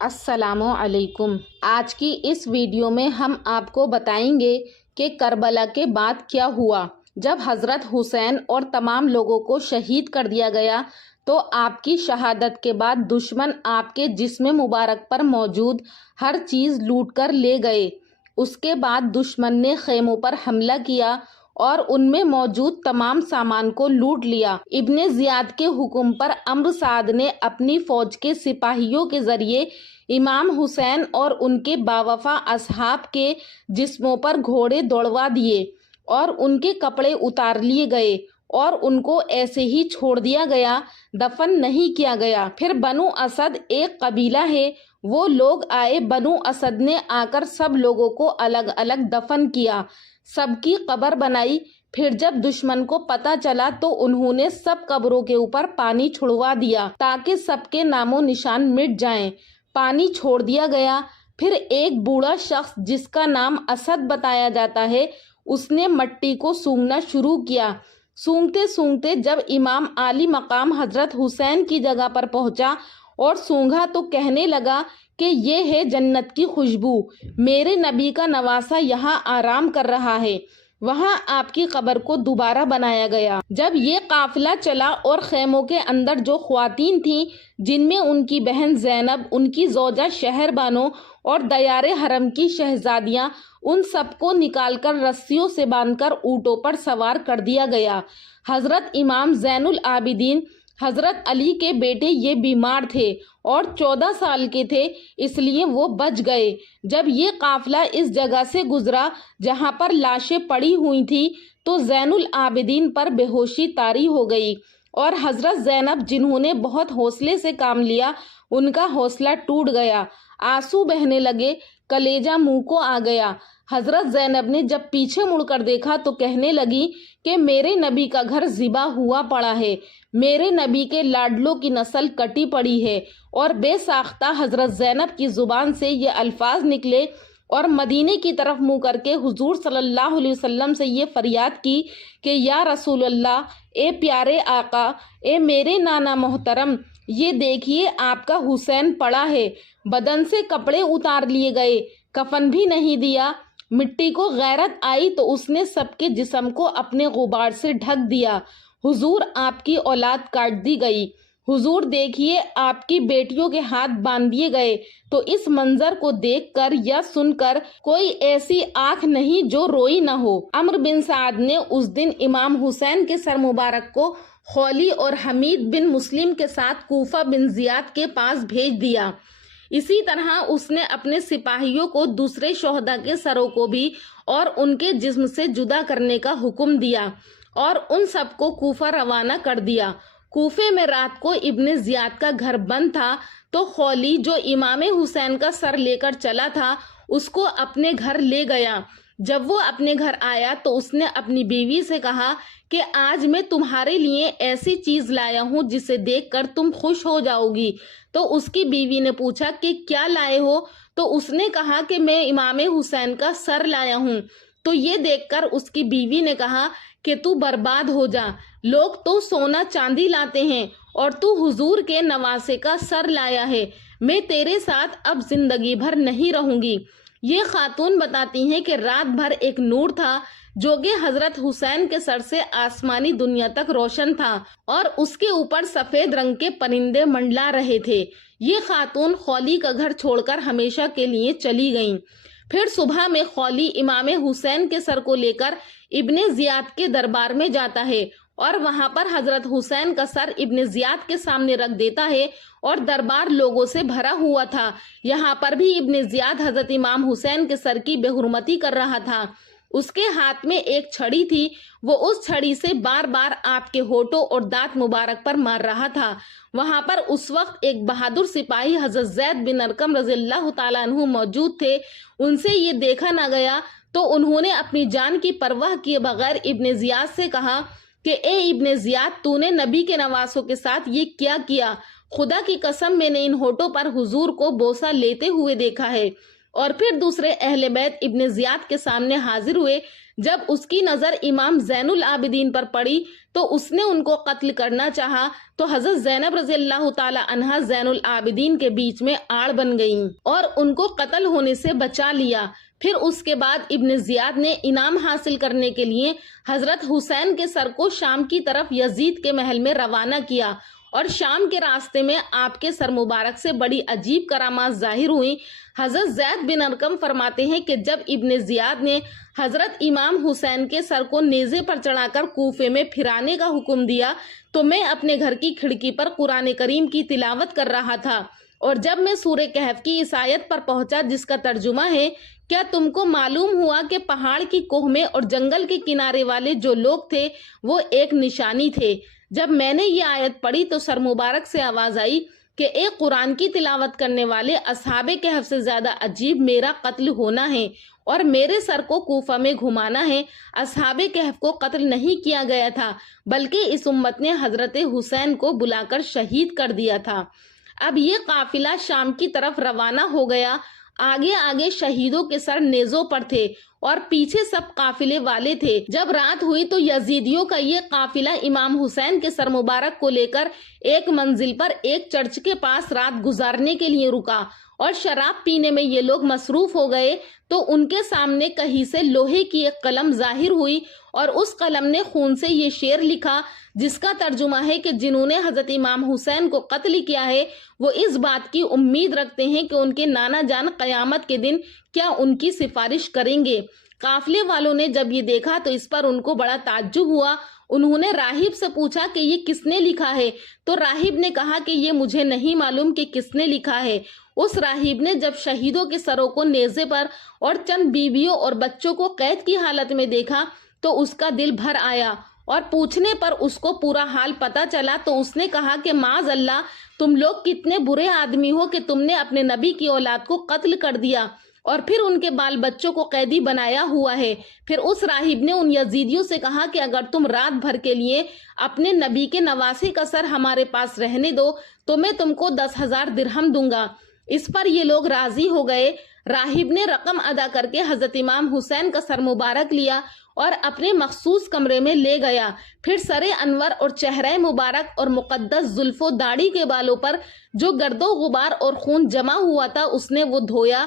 السلام علیکم۔ آج کی اس ویڈیو میں ہم آپ کو بتائیں گے کہ کربلا کے بعد کیا ہوا۔ جب حضرت حسین اور تمام لوگوں کو شہید کر دیا گیا تو آپ کی شہادت کے بعد دشمن آپ کے جسم مبارک پر موجود ہر چیز لوٹ کر لے گئے۔ اس کے بعد دشمن نے خیموں پر حملہ کیا اور ان میں موجود تمام سامان کو لوٹ لیا۔ ابن زیاد کے حکم پر عمرو سعد نے اپنی فوج کے سپاہیوں کے ذریعے امام حسین اور ان کے باوفا اصحاب کے جسموں پر گھوڑے دوڑوا دیے اور ان کے کپڑے اتار لیے گئے اور ان کو ایسے ہی چھوڑ دیا گیا، دفن نہیں کیا گیا۔ پھر بنو اسد ایک قبیلہ ہے، وہ لوگ آئے، بنو اسد نے آ کر سب لوگوں کو الگ الگ دفن کیا، سب کی قبر بنائی۔ پھر جب دشمن کو پتہ چلا تو انہوں نے سب قبروں کے اوپر پانی چھڑوا دیا تاکہ سب کے نام و نشان مٹ جائیں۔ پانی چھوڑ دیا گیا۔ پھر ایک بوڑھا شخص جس کا نام اسد بتایا جاتا ہے، اس نے مٹی کو سونگھنا شروع کیا۔ سونگتے سونگتے جب امام عالی مقام حضرت حسین کی جگہ پر پہنچا اور سونگھا تو کہنے لگا کہ یہ ہے جنت کی خوشبو، میرے نبی کا نواسہ یہاں آرام کر رہا ہے۔ وہاں آپ کی قبر کو دوبارہ بنایا گیا۔ جب یہ قافلہ چلا اور خیموں کے اندر جو خواتین تھیں، جن میں ان کی بہن زینب، ان کی زوجہ شہر بانو اور دیار حرم کی شہزادیاں، ان سب کو نکال کر رسیوں سے باندھ کر اونٹوں پر سوار کر دیا گیا۔ حضرت امام زین العابدین حضرت علی کے بیٹے یہ بیمار تھے اور 14 سال کے تھے، اس لیے وہ بچ گئے۔ جب یہ قافلہ اس جگہ سے گزرا جہاں پر لاشیں پڑی ہوئی تھیں تو زین العابدین پر بے ہوشی طاری ہو گئی اور حضرت زینب جنہوں نے بہت حوصلے سے کام لیا، ان کا حوصلہ ٹوٹ گیا، آنسو بہنے لگے، کلیجہ منہ کو آ گیا۔ حضرت زینب نے جب پیچھے مڑ کر دیکھا تو کہنے لگی کہ میرے نبی کا گھر ذبح ہوا پڑا ہے، میرے نبی کے لاڈلوں کی نسل کٹی پڑی ہے۔ اور بے ساختہ حضرت زینب کی زبان سے یہ الفاظ نکلے اور مدینے کی طرف منہ کر کے حضور صلی اللہ علیہ وسلم سے یہ فریاد کی کہ یا رسول اللہ، اے پیارے آقا، اے میرے نانا محترم، یہ دیکھیے آپ کا حسین پڑا ہے، بدن سے کپڑے اتار لیے گئے، کفن بھی نہیں دیا۔ مٹی کو غیرت آئی تو اس نے سب کے جسم کو اپنے غبار سے ڈھک دیا۔ حضور آپ کی اولاد کاٹ دی گئی، حضور دیکھیے آپ کی بیٹیوں کے ہاتھ باندھ دیے گئے۔ تو اس منظر کو دیکھ کر یا سن کر کوئی ایسی آنکھ نہیں جو روئی نہ ہو۔ عمرو بن سعد نے اس دن امام حسین کے سر مبارک کو خولی اور حمید بن مسلم کے ساتھ کوفہ بن زیاد کے پاس بھیج دیا۔ اسی طرح اس نے اپنے سپاہیوں کو دوسرے شہداء کے سروں کو بھی اور ان کے جسم سے جدا کرنے کا حکم دیا اور ان سب کو کوفہ روانہ کر دیا۔ کوفے میں رات کو ابن زیاد کا گھر بند تھا تو خولی جو امام حسین کا سر لے کر چلا تھا اس کو اپنے گھر لے گیا۔ جب وہ اپنے گھر آیا تو اس نے اپنی بیوی سے کہا کہ آج میں تمہارے لیے ایسی چیز لایا ہوں جسے دیکھ کر تم خوش ہو جاؤ گی۔ تو اس کی بیوی نے پوچھا کہ کیا لائے ہو؟ تو اس نے کہا کہ میں امام حسین کا سر لایا ہوں۔ تو یہ دیکھ کر اس کی بیوی نے کہا کہ تو برباد ہو جا، لوگ تو سونا چاندی لاتے ہیں اور تو حضور کے نواسے کا سر لایا ہے، میں تیرے ساتھ اب زندگی بھر نہیں رہوں گی۔ یہ خاتون بتاتی ہیں کہ رات بھر ایک نور تھا جو کہ حضرت حسین کے سر سے آسمانی دنیا تک روشن تھا اور اس کے اوپر سفید رنگ کے پرندے منڈلا رہے تھے۔ یہ خاتون خولی کا گھر چھوڑ کر ہمیشہ کے لیے چلی گئیں۔ پھر صبح میں خولی امام حسین کے سر کو لے کر ابن زیاد کے دربار میں جاتا ہے اور وہاں پر حضرت حسین کا سر ابن زیاد کے سامنے رکھ دیتا ہے اور دربار لوگوں سے بھرا ہوا تھا۔ یہاں پر بھی ابن زیاد حضرت امام حسین کے سر کی بے حرمتی کر رہا تھا۔ اس کے ہاتھ میں ایک چھڑی تھی، وہ اس چھڑی سے بار بار آپ کے ہونٹوں اور دانت مبارک پر مار رہا تھا۔ وہاں پر اس وقت ایک بہادر سپاہی حضرت زید بن ارقم رضی اللہ تعالیٰ عنہ موجود تھے۔ ان سے یہ دیکھا نہ گیا تو انہوں نے اپنی جان کی پرواہ کیے بغیر ابن زیاد سے کہا کہ اے ابن زیاد، تو نے نبی کے نواسوں کے ساتھ یہ کیا کیا؟ خدا کی قسم میں نے ان ہونٹوں پر حضور کو بوسہ لیتے ہوئے دیکھا ہے۔ اور پھر دوسرے اہل بیت ابن زیاد کے سامنے حاضر ہوئے جب اس کی نظر امام زین العابدین پر پڑی تو اس نے ان کو قتل کرنا چاہا تو حضرت زینب رضی اللہ تعالی عنہا زین العابدین کے بیچ میں آڑ بن گئیں اور ان کو قتل ہونے سے بچا لیا۔ پھر اس کے بعد ابن زیاد نے انعام حاصل کرنے کے لیے حضرت حسین کے سر کو شام کی طرف یزید کے محل میں روانہ کیا اور شام کے راستے میں آپ کے سر مبارک سے بڑی عجیب کرامات ظاہر ہوئیں۔ حضرت زید بن ارقم فرماتے ہیں کہ جب ابن زیاد نے حضرت امام حسین کے سر کو نیزے پر چڑھا کر کوفے میں پھرانے کا حکم دیا تو میں اپنے گھر کی کھڑکی پر قرآن کریم کی تلاوت کر رہا تھا، اور جب میں سورہ کہف کی اس آیت پر پہنچا جس کا ترجمہ ہے، کیا تم کو معلوم ہوا کہ پہاڑ کی کوہ میں اور جنگل کے کنارے والے جو لوگ تھے وہ ایک نشانی تھے؟ جب میں نے یہ آیت پڑھی تو سر مبارک سے آواز آئی کہ ایک قرآن کی تلاوت کرنے والے اصحاب کہف سے زیادہ عجیب میرا قتل ہونا ہے اور میرے سر کو کوفہ میں گھمانا ہے۔ اصحاب کہف کو قتل نہیں کیا گیا تھا بلکہ اس امت نے حضرت حسین کو بلا کر شہید کر دیا تھا۔ اب یہ قافلہ شام کی طرف روانہ ہو گیا۔ آگے آگے شہیدوں کے سر نیزوں پر تھے اور پیچھے سب قافلے والے تھے۔ جب رات ہوئی تو یزیدیوں کا یہ قافلہ امام حسین کے سر مبارک کو لے کر ایک منزل پر ایک چرچ کے پاس رات گزارنے کے لیے رکا اور شراب پینے میں یہ لوگ مصروف ہو گئے تو ان کے سامنے کہیں سے لوہے کی ایک قلم ظاہر ہوئی اور اس قلم نے خون سے یہ شعر لکھا جس کا ترجمہ ہے کہ جنہوں نے حضرت امام حسین کو قتل کیا ہے وہ اس بات کی امید رکھتے ہیں کہ ان کے نانا جان قیامت کے دن کیا ان کی سفارش کریں گے۔ قافلے والوں نے جب یہ دیکھا تو اس پر ان کو بڑا تعجب ہوا۔ انہوں نے راہب سے پوچھا کہ یہ کس نے لکھا ہے تو راہب نے کہا کہ یہ مجھے نہیں معلوم کہ کس نے لکھا ہے۔ اس راہب نے جب شہیدوں کے سروں کو نیزے پر اور چند بیویوں اور بچوں کو قید کی حالت میں دیکھا تو اس کا دل بھر آیا اور پوچھنے پر اس کو پورا حال پتا چلا تو اس نے کہا کہ معاذ اللہ، تم لوگ کتنے برے آدمی ہو کہ تم نے اپنے نبی کی اولاد کو قتل کر دیا اور پھر ان کے بال بچوں کو قیدی بنایا ہوا ہے۔ پھر اس راہب نے ان یزیدیوں سے کہا کہ اگر تم رات بھر کے لیے اپنے نبی کے نواسے کا سر ہمارے پاس رہنے دو تو میں تم کو 10,000 درہم دوں گا۔ اس پر یہ لوگ راضی ہو گئے۔ راہب نے رقم ادا کر کے حضرت امام حسین کا سر مبارک لیا اور اپنے مخصوص کمرے میں لے گیا۔ پھر سر انور اور چہرہ مبارک اور مقدس زلف و داڑھی کے بالوں پر جو گرد و غبار اور خون جمع ہوا تھا اس نے وہ دھویا،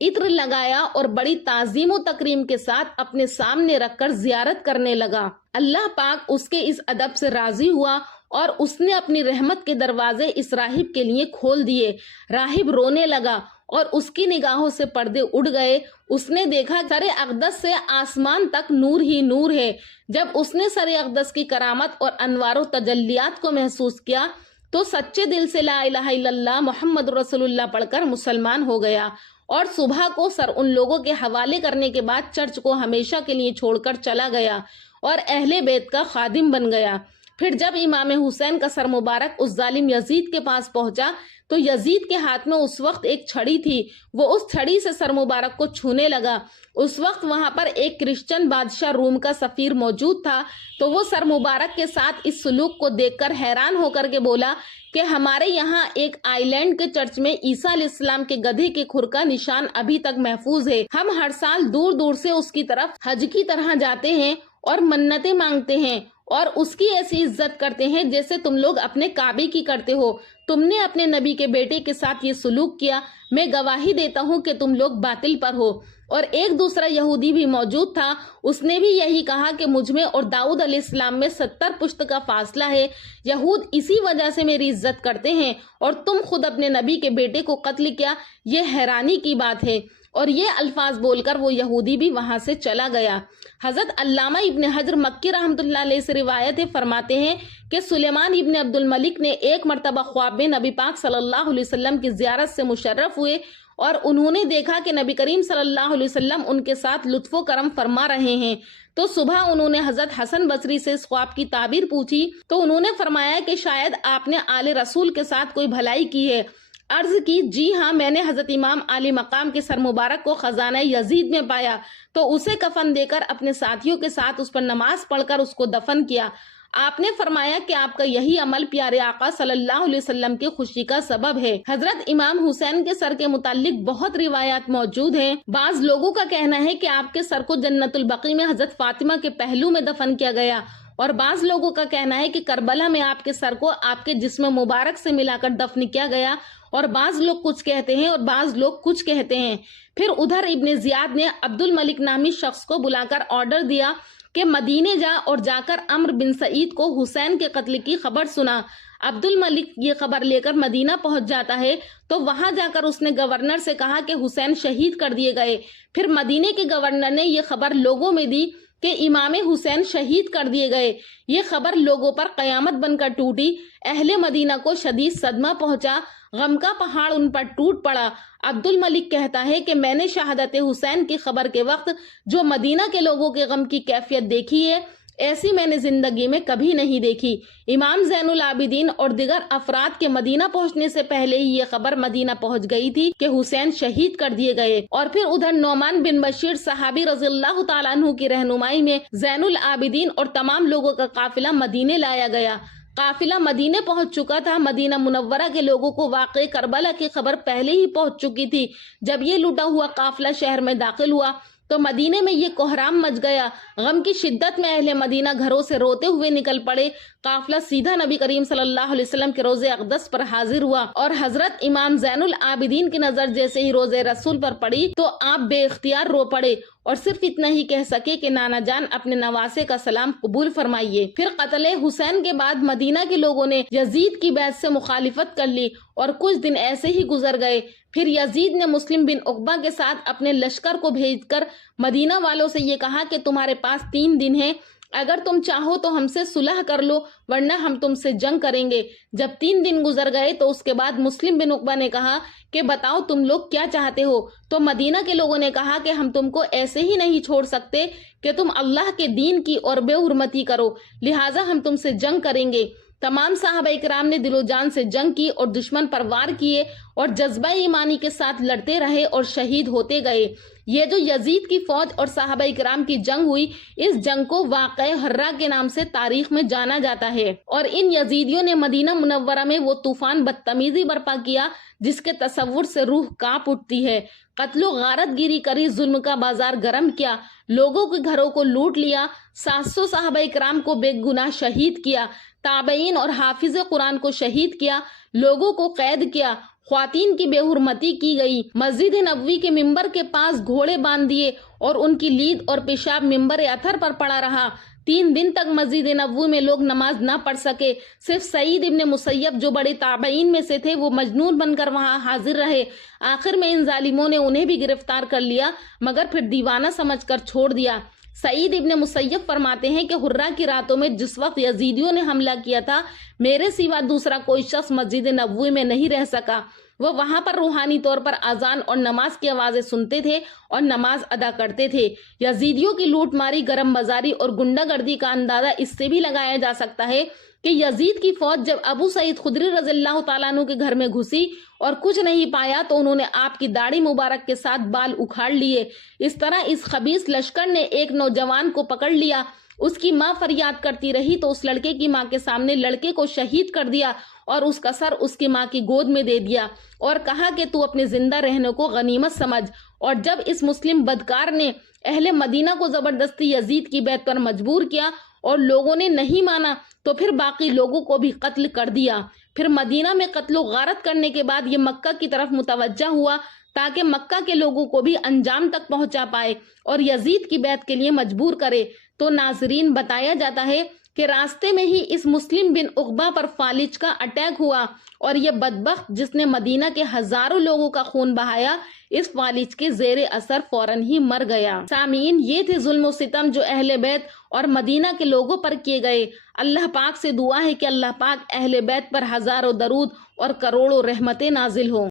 عطر لگایا اور بڑی تعظیم و تکریم کے ساتھ اپنے سامنے رکھ کر زیارت کرنے لگا۔ اللہ پاک اس کے اس ادب سے راضی ہوا اور اس نے اپنی رحمت کے دروازے اس راہب کے لیے کھول دیے۔ راہب رونے لگا اور اس کی نگاہوں سے پردے اڑ گئے۔ اس نے دیکھا سر اقدس سے آسمان تک نور ہی نور ہے۔ جب اس نے سر اقدس کی کرامت اور انوار و تجلیات کو محسوس کیا تو سچے دل سے لا الہ الا اللہ محمد رسول اللہ پڑھ کر مسلمان ہو گیا اور صبح کو سر ان لوگوں کے حوالے کرنے کے بعد چرچ کو ہمیشہ کے لیے چھوڑ کر چلا گیا اور اہل بیت کا خادم بن گیا۔ پھر جب امام حسین کا سر مبارک اس ظالم یزید کے پاس پہنچا تو یزید کے ہاتھ میں اس وقت ایک چھڑی تھی۔ وہ اس چھڑی سے سر مبارک کو چھونے لگا۔ اس وقت وہاں پر ایک کرسچن بادشاہ روم کا سفیر موجود تھا تو وہ سر مبارک کے ساتھ اس سلوک کو دیکھ کر حیران ہو کر کے بولا کہ ہمارے یہاں ایک آئی لینڈ کے چرچ میں عیسیٰ علیہ السلام کے گدھے کے کھر کا نشان ابھی تک محفوظ ہے۔ ہم ہر سال دور دور سے اس کی طرف حج کی طرح جاتے ہیں اور منتیں مانگتے ہیں اور اس کی ایسی عزت کرتے ہیں جیسے تم لوگ اپنے کعبے کی کرتے ہو۔ تم نے اپنے نبی کے بیٹے کے ساتھ یہ سلوک کیا، میں گواہی دیتا ہوں کہ تم لوگ باطل پر ہو۔ اور ایک دوسرا یہودی بھی موجود تھا، اس نے بھی یہی کہا کہ مجھ میں اور داؤد علیہ السلام میں 70 پشت کا فاصلہ ہے، یہود اسی وجہ سے میری عزت کرتے ہیں اور تم خود اپنے نبی کے بیٹے کو قتل کیا، یہ حیرانی کی بات ہے۔ اور یہ الفاظ بول کر وہ یہودی بھی وہاں سے چلا گیا۔ حضرت علامہ ابن حجر مکی رحمۃ اللہ علیہ سے روایت فرماتے ہیں کہ سلیمان ابن عبد الملک نے ایک مرتبہ خواب میں نبی پاک صلی اللہ علیہ وسلم کی زیارت سے مشرف ہوئے اور انہوں نے دیکھا کہ نبی کریم صلی اللہ علیہ وسلم ان کے ساتھ لطف و کرم فرما رہے ہیں۔ تو صبح انہوں نے حضرت حسن بصری سے اس خواب کی تعبیر پوچھی تو انہوں نے فرمایا کہ شاید آپ نے آل رسول کے ساتھ کوئی بھلائی کی ہے۔ عرض کی جی ہاں، میں نے حضرت امام علی مقام کے سر مبارک کو خزانہ یزید میں پایا تو اسے کفن دے کر اپنے ساتھیوں کے ساتھ اس پر نماز پڑھ کر اس کو دفن کیا۔ آپ نے فرمایا کہ آپ کا یہی عمل پیارے آقا صلی اللہ علیہ وسلم کی خوشی کا سبب ہے۔ حضرت امام حسین کے سر کے متعلق بہت روایات موجود ہیں۔ بعض لوگوں کا کہنا ہے کہ آپ کے سر کو جنت البقیع میں حضرت فاطمہ کے پہلو میں دفن کیا گیا، اور بعض لوگوں کا کہنا ہے کہ کربلا میں آپ کے سر کو آپ کے جسم مبارک سے ملا کر دفن کیا گیا، اور بعض لوگ کچھ کہتے ہیں اور بعض لوگ کچھ کہتے ہیں۔ پھر ادھر ابن زیاد نے عبد الملک نامی شخص کو بلا کر آرڈر دیا کہ مدینے جا اور جا کر عمرو بن سعید کو حسین کے قتل کی خبر سنا۔ عبد الملک یہ خبر لے کر مدینہ پہنچ جاتا ہے تو وہاں جا کر اس نے گورنر سے کہا کہ حسین شہید کر دیے گئے۔ پھر مدینے کے گورنر نے یہ خبر لوگوں میں دی کہ امام حسین شہید کر دیے گئے۔ یہ خبر لوگوں پر قیامت بن کر ٹوٹی۔ اہل مدینہ کو شدید صدمہ پہنچا، غم کا پہاڑ ان پر ٹوٹ پڑا۔ عبد الملک کہتا ہے کہ میں نے شہادت حسین کی خبر کے وقت جو مدینہ کے لوگوں کے غم کی کیفیت دیکھی ہے، ایسی میں نے زندگی میں کبھی نہیں دیکھی۔ امام زین العابدین اور دیگر افراد کے مدینہ پہنچنے سے پہلے ہی یہ خبر مدینہ پہنچ گئی تھی کہ حسین شہید کر دیے گئے۔ اور پھر ادھر نعمان بن بشیر صحابی رضی اللہ تعالیٰ عنہ کی رہنمائی میں زین العابدین اور تمام لوگوں کا قافلہ مدینے لایا گیا۔ قافلہ مدینے پہنچ چکا تھا۔ مدینہ منورہ کے لوگوں کو واقع کربلا کی خبر پہلے ہی پہنچ چکی تھی۔ جب یہ لوٹا ہوا قافلہ شہر میں داخل ہوا تو مدینے میں یہ کوہرام مچ گیا۔ غم کی شدت میں اہل مدینہ گھروں سے روتے ہوئے نکل پڑے۔ قافلہ سیدھا نبی کریم صلی اللہ علیہ وسلم کے روضہ اقدس پر حاضر ہوا، اور حضرت امام زین العابدین کی نظر جیسے ہی روضہ رسول پر پڑی تو آپ بے اختیار رو پڑے، اور صرف اتنا ہی کہہ سکے کہ نانا جان اپنے نواسے کا سلام قبول فرمائیے۔ پھر قتل حسین کے بعد مدینہ کے لوگوں نے یزید کی بیعت سے مخالفت کر لی، اور کچھ دن ایسے ہی گزر گئے۔ پھر یزید نے مسلم بن عقبہ کے ساتھ اپنے لشکر کو بھیج کر مدینہ والوں سے یہ کہا کہ تمہارے پاس 3 دن ہیں، اگر تم چاہو تو ہم سے صلح کر لو، ورنہ ہم تم سے جنگ کریں گے۔ جب 3 دن گزر گئے تو اس کے بعد مسلم بن عقبہ نے کہا کہ بتاؤ تم لوگ کیا چاہتے ہو؟ تو مدینہ کے لوگوں نے کہا کہ ہم تم کو ایسے ہی نہیں چھوڑ سکتے کہ تم اللہ کے دین کی اور بے حرمتی کرو، لہٰذا ہم تم سے جنگ کریں گے۔ تمام صحابہ اکرام نے دل و جان سے جنگ کی اور دشمن پر وار کیے اور جذبہ ایمانی کے ساتھ لڑتے رہے اور شہید ہوتے گئے۔ یہ جو یزید کی فوج اور صحابہ اکرام کی جنگ ہوئی، اس جنگ کو واقعہ حرہ کے نام سے تاریخ میں جانا جاتا ہے، اور ان یزیدیوں نے مدینہ منورہ میں وہ طوفان بدتمیزی برپا کیا جس کے تصور سے روح کانپ اٹھتی ہے۔ قتل و غارت گیری کری، ظلم کا بازار گرم کیا، لوگوں کے گھروں کو لوٹ لیا، 700 صحابہ اکرام کو بے گناہ شہید کیا، تابعین اور حافظ قرآن کو شہید کیا، لوگوں کو قید کیا، خواتین کی بے حرمتی کی گئی، مسجد نبوی کے ممبر کے پاس گھوڑے باندھ دیے اور ان کی لید اور پیشاب ممبر اطہر پر پڑا رہا۔ 3 دن تک مسجد نبوی میں لوگ نماز نہ پڑھ سکے، صرف سعید ابن مسیب جو بڑے تابعین میں سے تھے وہ مجنون بن کر وہاں حاضر رہے۔ آخر میں ان ظالموں نے انہیں بھی گرفتار کر لیا، مگر پھر دیوانہ سمجھ کر چھوڑ دیا۔ سعید ابن مسیب فرماتے ہیں کہ حرہ کی راتوں میں جس وقت یزیدیوں نے حملہ کیا تھا، میرے سوا دوسرا کوئی شخص مسجد نبوی میں نہیں رہ سکا۔ وہ وہاں پر روحانی طور پر اذان اور نماز کی آوازیں سنتے تھے اور نماز ادا کرتے تھے۔ یزیدیوں کی لوٹ ماری، گرم بازاری اور گنڈا گردی کا اندازہ اس سے بھی لگایا جا سکتا ہے کہ یزید کی فوج جب ابو سعید خدری رضی اللہ تعالیٰ عنہ کے گھر میں گھسی اور کچھ نہیں پایا تو انہوں نے آپ کی داڑھی مبارک کے ساتھ بال اکھاڑ لیے۔ اس طرح اس خبیث لشکر نے ایک نوجوان کو پکڑ لیا، اس کی ماں فریاد کرتی رہی تو اس لڑکے کی ماں کے سامنے لڑکے کو شہید کر دیا اور اس کا سر اس کی ماں کی گود میں دے دیا اور کہا کہ تو اپنے زندہ رہنے کو غنیمت سمجھ۔ اور جب اس مسلم بدکار نے اہل مدینہ کو زبردستی یزید کی بیعت پر مجبور کیا اور لوگوں نے نہیں مانا تو پھر باقی لوگوں کو بھی قتل کر دیا۔ پھر مدینہ میں قتل و غارت کرنے کے بعد یہ مکہ کی طرف متوجہ ہوا تاکہ مکہ کے لوگوں کو بھی انجام تک پہنچا پائے اور یزید کی بیعت کے لیے مجبور کرے۔ تو ناظرین، بتایا جاتا ہے کہ راستے میں ہی اس مسلم بن عقبہ پر فالج کا اٹیک ہوا اور یہ بدبخت جس نے مدینہ کے ہزاروں لوگوں کا خون بہایا، اس فالج کے زیر اثر فوراً ہی مر گیا۔ سامعین، یہ تھے ظلم و ستم جو اہل بیت اور مدینہ کے لوگوں پر کیے گئے۔ اللہ پاک سے دعا ہے کہ اللہ پاک اہل بیت پر ہزاروں درود اور کروڑوں رحمتیں نازل ہوں۔